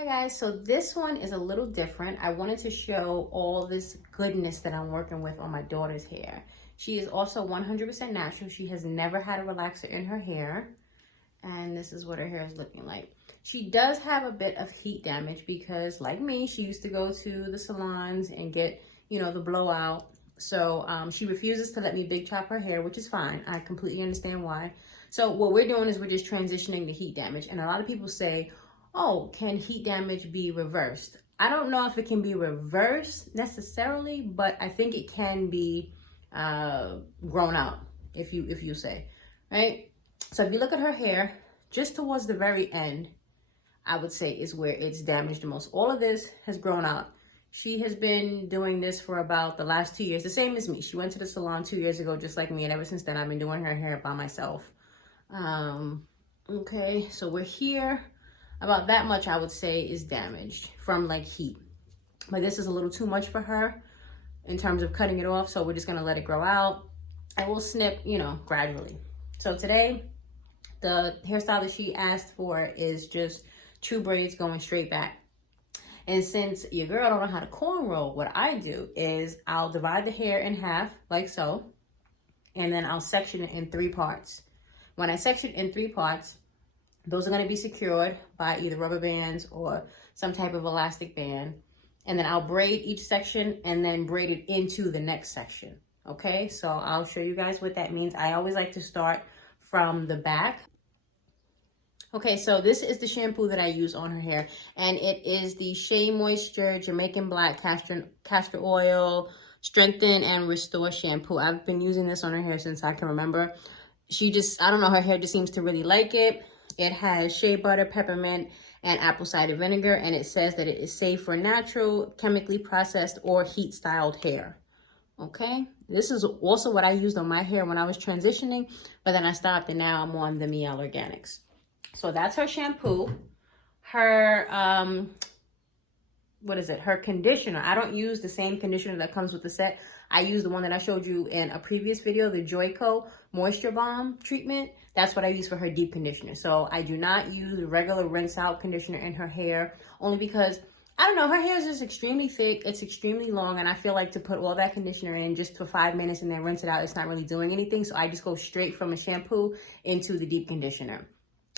Hi guys, so this one is a little different. I wanted to show all this goodness that I'm working with on my daughter's hair. She is also 100% natural. She has never had a relaxer in her hair. And this is what her hair is looking like. She does have a bit of heat damage because, like me, she used to go to the salons and get, the blowout. So she refuses to let me big chop her hair, which is fine. I completely understand why. So what we're doing is we're just transitioning the heat damage. And a lot of people say, oh, can heat damage be reversed? I don't know if it can be reversed necessarily, but I think it can be grown out, if you say, right? So if you look at her hair, just towards the very end, I would say is where it's damaged the most. All of this has grown out. She has been doing this for about the last 2 years, the same as me. She went to the salon 2 years ago, just like me, and ever since then, I've been doing her hair by myself. Okay, so we're here. About that much, I would say, is damaged from like heat. But this is a little too much for her in terms of cutting it off. So we're just gonna let it grow out and we'll snip, gradually. So today, the hairstyle that she asked for is just 2 braids going straight back. And since your girl don't know how to cornrow, what I do is I'll divide the hair in half like so. And then I'll section it in 3 parts. When I section in 3 parts, those are going to be secured by either rubber bands or some type of elastic band. And then I'll braid each section and then braid it into the next section. Okay, so I'll show you guys what that means. I always like to start from the back. Okay, so this is the shampoo that I use on her hair. And it is the Shea Moisture Jamaican Black Castor Oil Strengthen and Restore Shampoo. I've been using this on her hair since I can remember. I don't know, her hair just seems to really like it. It has shea butter, peppermint, and apple cider vinegar, and it says that it is safe for natural, chemically processed, or heat-styled hair. Okay? This is also what I used on my hair when I was transitioning, but then I stopped, and now I'm on the Mielle Organics. So that's her shampoo. Her, her conditioner. I don't use the same conditioner that comes with the set. I use the one that I showed you in a previous video, the Joico Moisture Balm treatment. That's what I use for her deep conditioner. So I do not use the regular rinse out conditioner in her hair, only because, I don't know, her hair is just extremely thick. It's extremely long, and I feel like to put all that conditioner in just for 5 minutes and then rinse it out, it's not really doing anything. So I just go straight from a shampoo into the deep conditioner.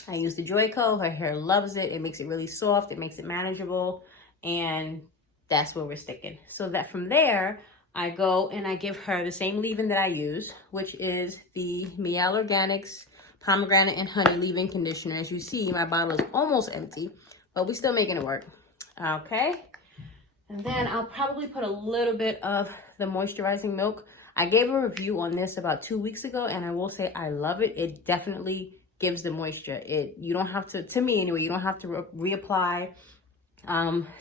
I use the Joico. Her hair loves it. It makes it really soft. It makes it manageable. And that's where we're sticking. So that from there, I go and I give her the same leave-in that I use, which is the Mielle Organics Pomegranate and Honey Leave-In Conditioner. As you see, my bottle is almost empty, but we're still making it work. Okay. And then I'll probably put a little bit of the moisturizing milk. I gave a review on this about 2 weeks ago, and I will say I love it. It definitely gives the moisture. You don't have to me anyway, you don't have to reapply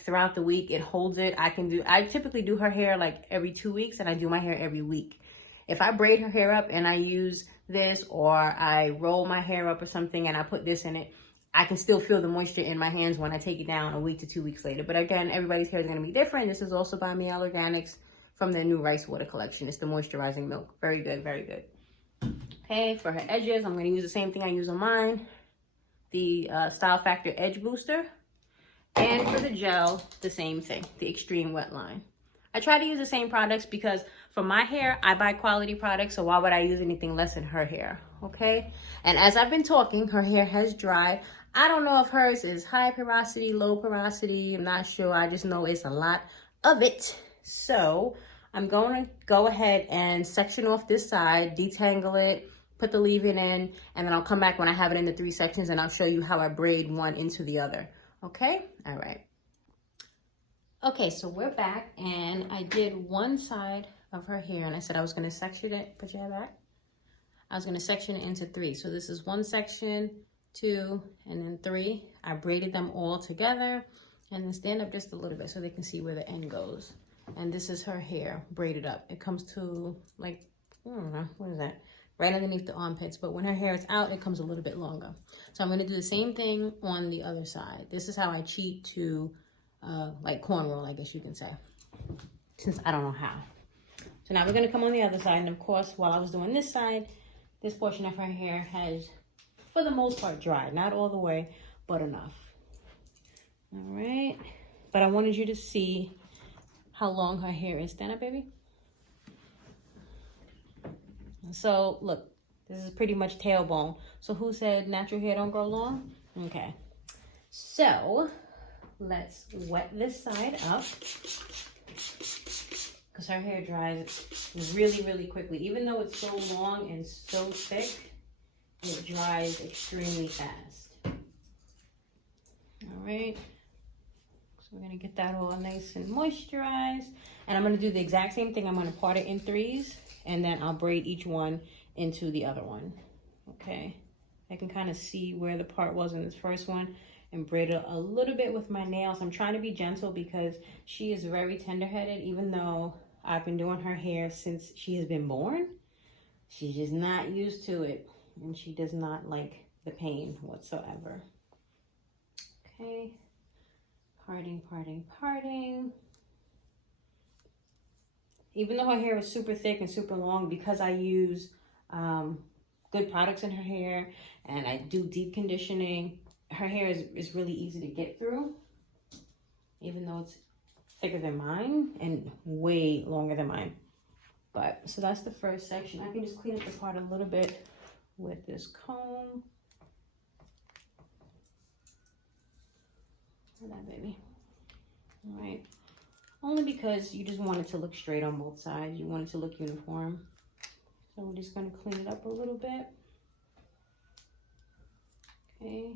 throughout the week. It holds it. I typically do her hair like every 2 weeks, and I do my hair every week. If I braid her hair up and I use this, or I roll my hair up or something and I put this in it, I can still feel the moisture in my hands when I take it down a week to 2 weeks later. But again, everybody's hair is going to be different. This is also by Mielle Organics from their new rice water collection. It's the moisturizing milk. Very good, very good. Okay, for her edges, I'm going to use the same thing I use on mine, the Style Factor Edge Booster. And for the gel, the same thing, the Extreme Wet Line. I try to use the same products because for my hair, I buy quality products, so why would I use anything less in her hair, okay? And as I've been talking, her hair has dried. I don't know if hers is high porosity, low porosity. I'm not sure. I just know it's a lot of it. So I'm going to go ahead and section off this side, detangle it, put the leave-in in, and then I'll come back when I have it in the 3 sections and I'll show you how I braid one into the other. Okay? All right. Okay, so we're back, and I did one side of her hair, and I said I was going to section it. Put your hair back. I was going to section it into 3. So this is 1 section, 2, and then 3. I braided them all together, and then stand up just a little bit so they can see where the end goes. And this is her hair braided up. It comes to like, I don't know, what is that? Right underneath the armpits, but when her hair is out, it comes a little bit longer. So I'm going to do the same thing on the other side. This is how I cheat to like cornrow, I guess you can say, since I don't know how. So now we're going to come on the other side, and of course, while I was doing this side, this portion of her hair has, for the most part, dried. Not all the way, but enough. All right. But I wanted you to see how long her hair is. Stand up, baby. So look, this is pretty much tailbone. So who said natural hair don't grow long? Okay. So let's wet this side up because her hair dries really, really quickly. Even though it's so long and so thick, it dries extremely fast. All right. So we're gonna get that all nice and moisturized. And I'm gonna do the exact same thing. I'm gonna part it in threes and then I'll braid each one into the other one. Okay. I can kind of see where the part was in this first one and braid it a little bit with my nails. I'm trying to be gentle because she is very tender-headed, even though I've been doing her hair since she has been born. She's just not used to it and she does not like the pain whatsoever. Okay. Parting, parting, parting. Even though her hair is super thick and super long, because I use good products in her hair and I do deep conditioning, her hair is really easy to get through, even though it's thicker than mine and way longer than mine. But so that's the first section. I can just clean up the part a little bit with this comb. Look at that, baby. All right. Only because you just want it to look straight on both sides. You want it to look uniform. So we're just going to clean it up a little bit. Okay.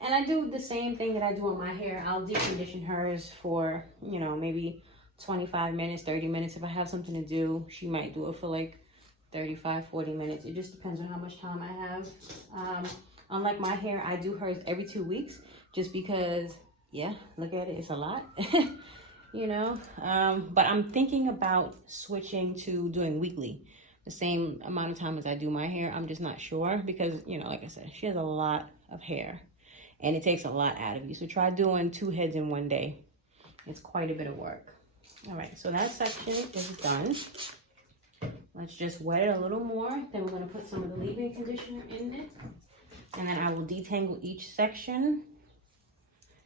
And I do the same thing that I do on my hair. I'll deep condition hers for, you know, maybe 25 minutes, 30 minutes. If I have something to do, she might do it for like 35, 40 minutes. It just depends on how much time I have. Unlike my hair, I do hers every 2 weeks just because, yeah, look at it. It's a lot. You know, but I'm thinking about switching to doing weekly, the same amount of time as I do my hair. I'm just not sure because, you know, like I said, she has a lot of hair and it takes a lot out of you. So try doing 2 heads in one day. It's quite a bit of work. All right, so that section is done. Let's just wet it a little more. Then we're going to put some of the leave-in conditioner in it. And then I will detangle each section.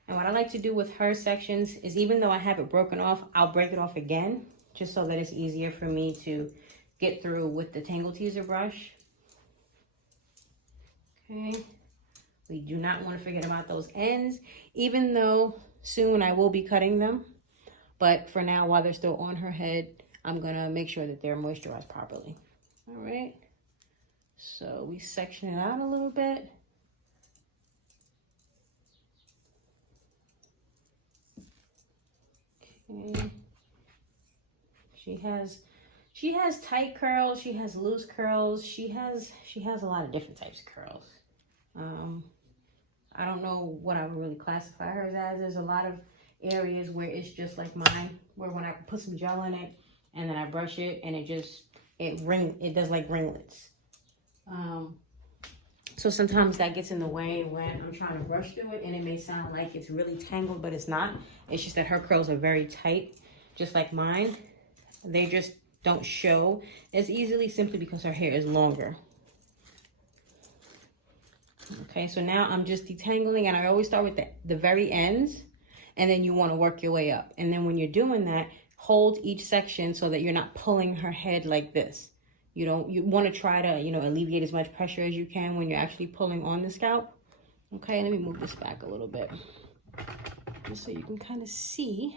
And what I like to do with her sections is, even though I have it broken off, I'll break it off again, just so that it's easier for me to get through with the Tangle Teaser brush. Okay. We do not want to forget about those ends, even though soon I will be cutting them. But for now, while they're still on her head, I'm going to make sure that they're moisturized properly. All right. So we section it out a little bit. Okay. She has tight curls, she has loose curls, she has a lot of different types of curls. I don't know what I would really classify hers as. There's a lot of areas where it's just like mine, where when I put some gel in it and then I brush it and it does like ringlets. So sometimes that gets in the way when I'm trying to brush through it, and it may sound like it's really tangled, but it's not. It's just that her curls are very tight, just like mine. They just don't show as easily simply because her hair is longer. Okay, so now I'm just detangling, and I always start with the very ends, and then you want to work your way up. And then when you're doing that, hold each section so that you're not pulling her head like this. You want to try to, alleviate as much pressure as you can when you're actually pulling on the scalp. Okay, let me move this back a little bit just so you can kind of see.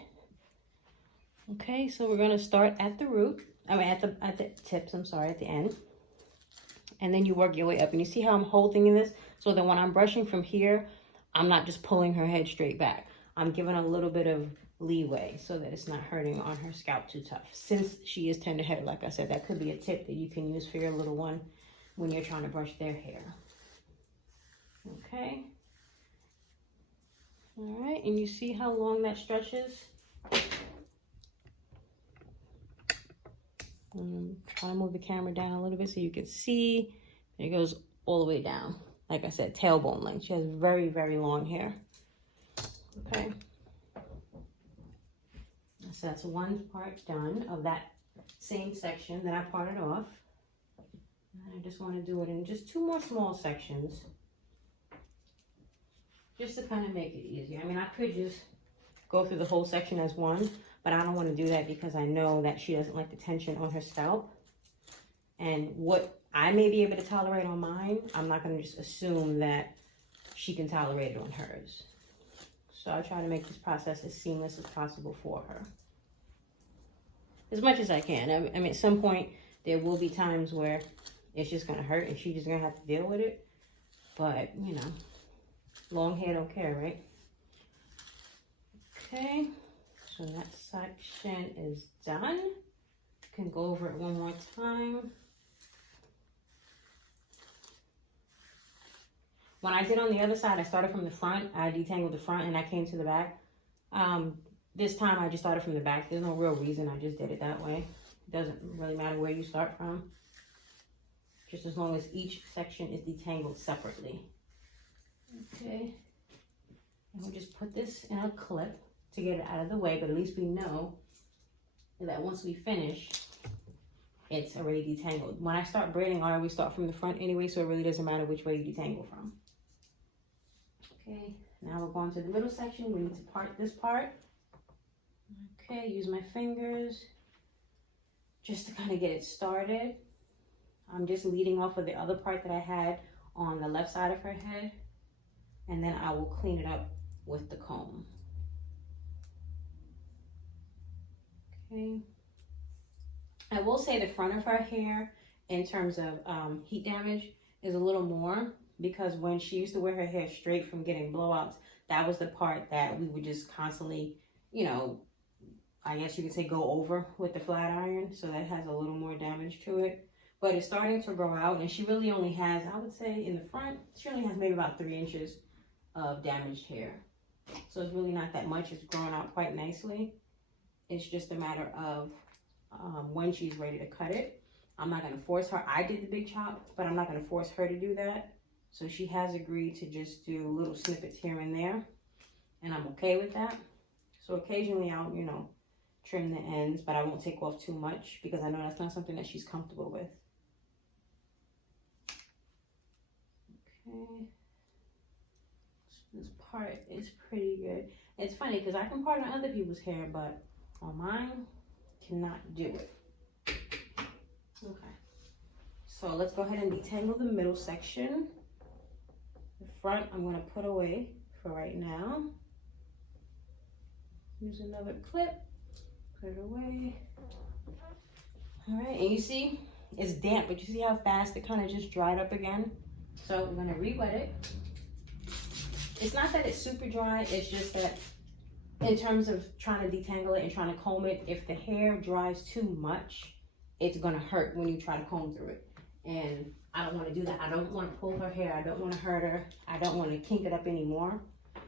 Okay, so we're going to start at the root. At the tips, at the end. And then you work your way up. And you see how I'm holding this so that when I'm brushing from here, I'm not just pulling her head straight back. I'm giving a little bit of leeway so that it's not hurting on her scalp too tough. Since she is tender-headed, like I said, that could be a tip that you can use for your little one when you're trying to brush their hair. Okay. All right, and you see how long that stretches? Try to move the camera down a little bit so you can see. It goes all the way down. Like I said, tailbone length. She has very, very long hair. Okay. So that's one part done of that same section that I parted off. And I just want to do it in just 2 more small sections. just to kind of make it easier. I mean, I could just go through the whole section as one, but I don't want to do that because I know that she doesn't like the tension on her scalp. And what I may be able to tolerate on mine, I'm not going to just assume that she can tolerate it on hers. So I try to make this process as seamless as possible for her. As much as I can. I mean, at some point, there will be times where it's just going to hurt and she's just going to have to deal with it. But, you know, long hair don't care, right? Okay, so that section is done. Can go over it one more time. When I did on the other side, I started from the front. I detangled the front and I came to the back. This time I just started from the back. There's no real reason. I just did it that way. It doesn't really matter where you start from. Just as long as each section is detangled separately. Okay. And we'll just put this in a clip to get it out of the way, but at least we know that once we finish, it's already detangled. When I start braiding, I always start from the front anyway, so it really doesn't matter which way you detangle from. Okay, now we're going to the middle section. We need to part this part. Okay, use my fingers just to kind of get it started. I'm just leading off of the other part that I had on the left side of her head, and then I will clean it up with the comb. Okay. I will say the front of her hair, in terms of heat damage, is a little more, because when she used to wear her hair straight from getting blowouts, that was the part that we would just constantly, you know, I guess you could say go over with the flat iron. So that has a little more damage to it. But it's starting to grow out, and she really only has, I would say in the front, she only has maybe about 3 inches of damaged hair. So it's really not that much. It's growing out quite nicely. It's just a matter of when she's ready to cut it. I'm not going to force her. I did the big chop, but I'm not going to force her to do that. So she has agreed to just do little snippets here and there, and I'm okay with that. So occasionally I'll, you know, trim the ends, but I won't take off too much because I know that's not something that she's comfortable with. Okay. So this part is pretty good. It's funny because I can part on other people's hair, but on mine, cannot do it. Okay. So let's go ahead and detangle the middle section. The front I'm going to put away for right now. Use another clip. Put it away. All right, and you see it's damp, but you see how fast it kind of just dried up again? So we're going to re-wet it. It's not that it's super dry, it's just that in terms of trying to detangle it and trying to comb it, if the hair dries too much, it's going to hurt when you try to comb through it. And I don't want to do that. I don't want to pull her hair. I don't want to hurt her. I don't want to kink it up anymore.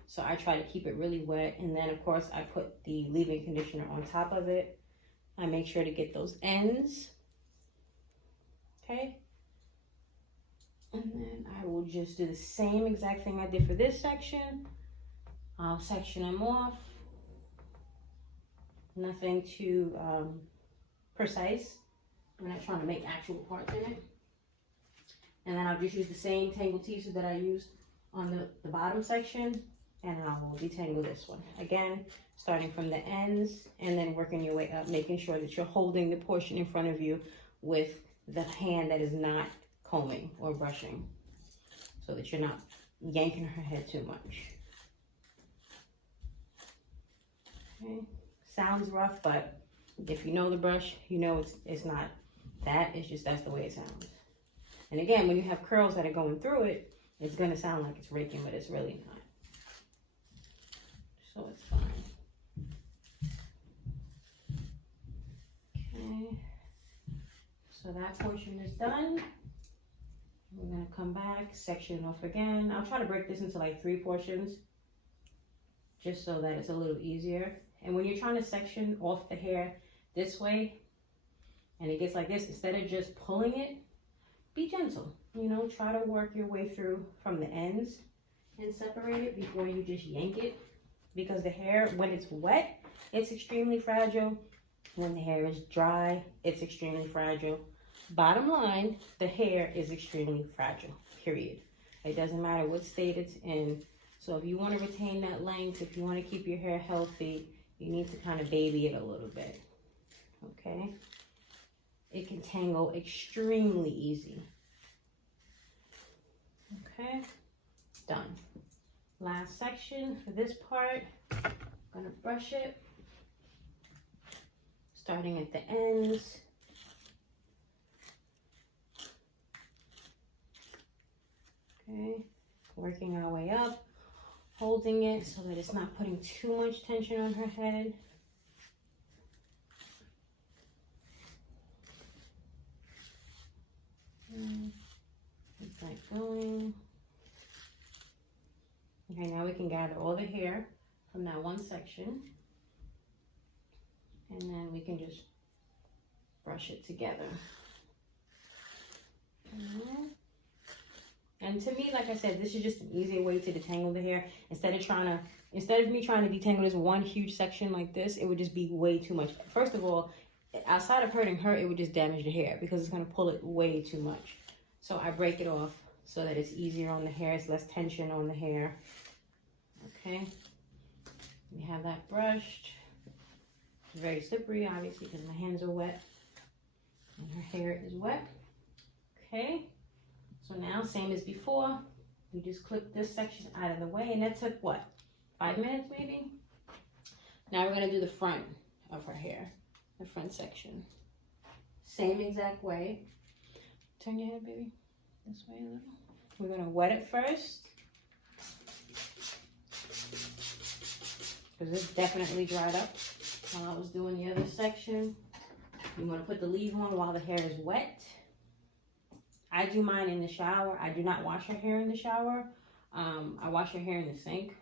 So I try to keep it really wet. And then, of course, I put the leave-in conditioner on top of it. I make sure to get those ends. Okay. And then I will just do the same exact thing I did for this section. I'll section them off. Nothing too precise. I'm not trying to make actual parts in it. And then I'll just use the same tangle teaser that I used on the bottom section, and I will detangle this one. Again, starting from the ends and then working your way up, making sure that you're holding the portion in front of you with the hand that is not combing or brushing, so that you're not yanking her head too much. Okay. Sounds rough, but if you know the brush, you know it's not that. It's just that's the way it sounds. And again, when you have curls that are going through it, it's going to sound like it's raking, but it's really not. So it's fine. Okay. So that portion is done. We're going to come back, section off again. I'll try to break this into like 3 portions, just so that it's a little easier. And when you're trying to section off the hair this way, and it gets like this, instead of just pulling it, be gentle. You know, try to work your way through from the ends and separate it before you just yank it. Because the hair, when it's wet, it's extremely fragile. When the hair is dry, it's extremely fragile. Bottom line, the hair is extremely fragile, period. It doesn't matter what state it's in. So if you want to retain that length, if you want to keep your hair healthy, you need to kind of baby it a little bit, okay? It can tangle extremely easy. Okay, done. Last section for this part, I'm gonna brush it, starting at the ends. Okay, working our way up, holding it so that it's not putting too much tension on her head. Keep that going. Okay, now we can gather all the hair from that one section. And then we can just brush it together. And to me, like I said, this is just an easier way to detangle the hair. Instead of me trying to detangle this one huge section like this, it would just be way too much. First of all, outside of hurting her, it would just damage the hair because it's gonna pull it way too much. So I break it off so that it's easier on the hair, it's less tension on the hair. Okay, we have that brushed. It's very slippery, obviously, because my hands are wet and her hair is wet. Okay, so now, same as before, we just clip this section out of the way, and that took what, 5 minutes maybe? Now we're gonna do the front of her hair, the front section. Same exact way. Turn your head, baby, this way a little. We're gonna wet it first, because this definitely dried up while I was doing the other section. You want to put the leave on while the hair is wet. I do mine in the shower. I do not wash her hair in the shower. I wash her hair in the sink.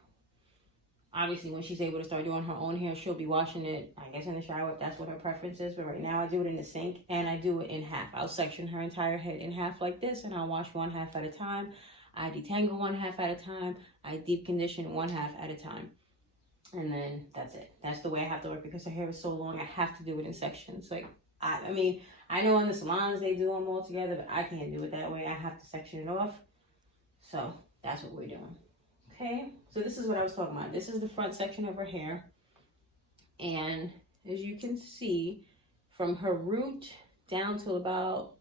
Obviously, when she's able to start doing her own hair, she'll be washing it, I guess, in the shower if that's what her preference is. But right now, I do it in the sink, and I do it in half. I'll section her entire head in half like this, and I'll wash one half at a time. I detangle one half at a time. I deep condition one half at a time. And then that's it. That's the way I have to work because her hair is so long. I have to do it in sections. Like, I mean, I know in the salons they do them all together, but I can't do it that way. I have to section it off. So that's what we're doing. Okay, so this is what I was talking about. This is the front section of her hair. And as you can see, from her root down to about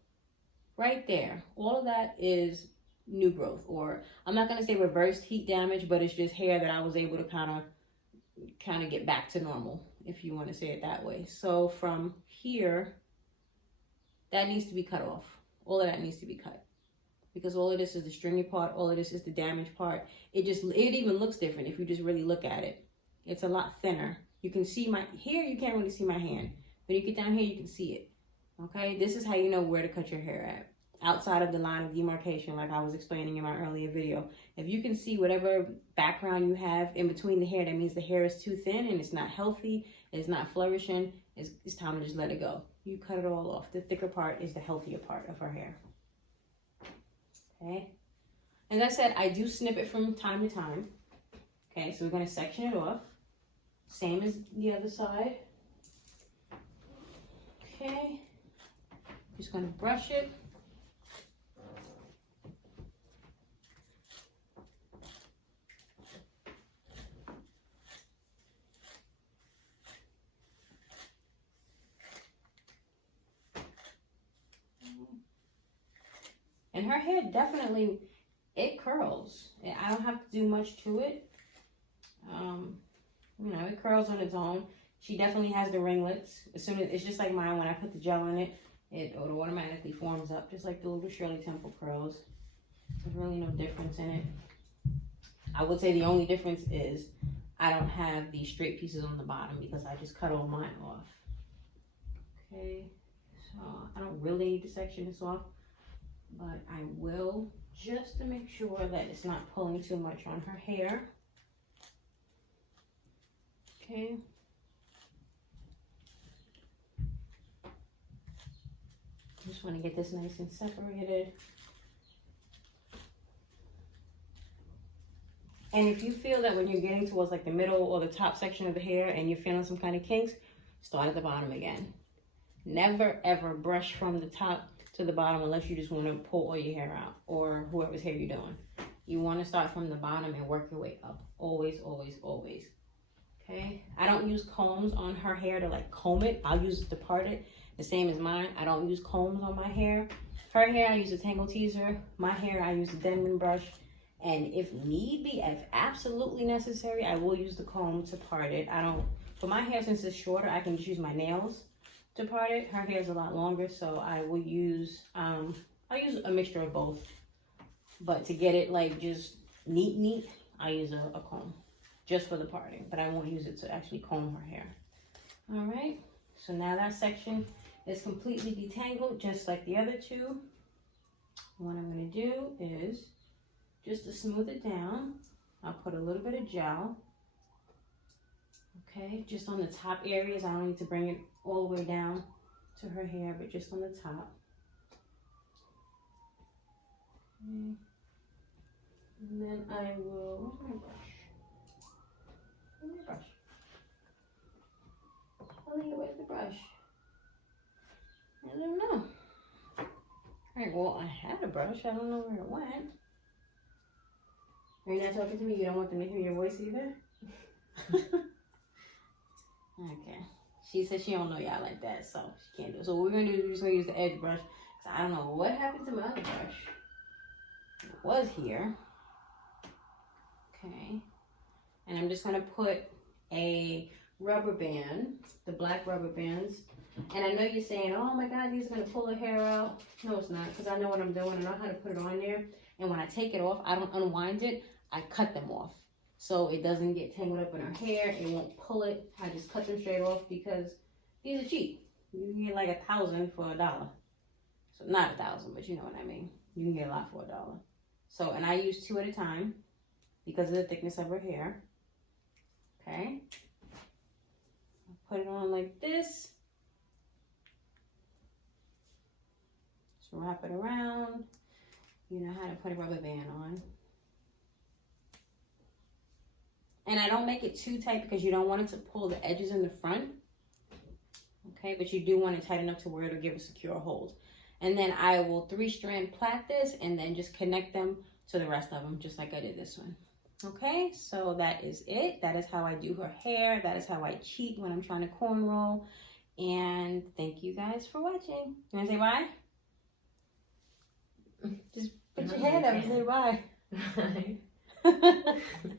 right there, all of that is new growth. Or I'm not going to say reversed heat damage, but it's just hair that I was able to kind of get back to normal, if you want to say it that way. So from here, that needs to be cut off. All of that needs to be cut, because all of this is the stringy part, all of this is the damaged part. It even looks different if you just really look at it. It's a lot thinner. You can see my here, you can't really see my hand. When you get down here, you can see it. Okay, this is how you know where to cut your hair at. Outside of the line of demarcation, like I was explaining in my earlier video. If you can see whatever background you have in between the hair, that means the hair is too thin and it's not healthy, it's not flourishing, it's time to just let it go. You cut it all off. The thicker part is the healthier part of her hair. Okay? As I said, I do snip it from time to time. Okay, so we're going to section it off. Same as the other side. Okay. Just going to brush it. And her hair definitely, it curls. I don't have to do much to it. You know, it curls on its own. She definitely has the ringlets. As soon as, it's just like mine, when I put the gel in it, it automatically forms up, just like the little Shirley Temple curls. There's really no difference in it. I would say the only difference is I don't have these straight pieces on the bottom because I just cut all mine off. Okay, so I don't really need to section this off, but I will, just to make sure that it's not pulling too much on her hair. Okay. Just want to get this nice and separated. And if you feel that when you're getting towards like the middle or the top section of the hair and you're feeling some kind of kinks, start at the bottom again. Never ever brush from the top to the bottom unless you just want to pull all your hair out, or whoever's hair you're doing. You want to start from the bottom and work your way up. Always, always, always. Okay? I don't use combs on her hair to like comb it. I'll use it to part it. The same as mine. I don't use combs on my hair. Her hair, I use a Tangle Teaser. My hair, I use a Denman brush. And if need be, if absolutely necessary, I will use the comb to part it. I don't, for my hair, since it's shorter, I can just use my nails to part it. Her hair is a lot longer, so I will use, I'll use a mixture of both. But to get it like just neat, I use a comb just for the parting. But I won't use it to actually comb her hair. All right, so now that section is completely detangled, just like the other two. What I'm gonna do is, just to smooth it down, I'll put a little bit of gel. Okay, just on the top areas. I don't need to bring it all the way down to her hair, but just on the top. Okay. And then I will, where's my brush? Where's my brush? Aliyah, where's the brush? I don't know. Alright, well, I had a brush. I don't know where it went. Are you not talking to me? You don't want them to hear your voice either? Okay. She said she don't know y'all like that, so she can't do it. So what we're going to do is we're just going to use the edge brush. Because I don't know what happened to my other brush. It was here. Okay. And I'm just going to put a rubber band, the black rubber bands. And I know you're saying, oh my God, these are going to pull her hair out. No, it's not, because I know what I'm doing. I know how to put it on there. And when I take it off, I don't unwind it. I cut them off. So it doesn't get tangled up in her hair. It won't pull it. I just cut them straight off because these are cheap. You can get like 1,000 for $1. So not 1,000, but you know what I mean. You can get a lot for $1. So, and I use 2 at a time because of the thickness of her hair. Okay. Put it on like this. Just wrap it around. You know how to put a rubber band on. And I don't make it too tight because you don't want it to pull the edges in the front. Okay, but you do want it tight enough to where it'll give a secure hold. And then I will 3-strand plait this and then just connect them to the rest of them, just like I did this one. Okay, so that is it. That is how I do her hair. That is how I cheat when I'm trying to cornrow. And thank you guys for watching. You want to say bye? Just put your hand up and say bye.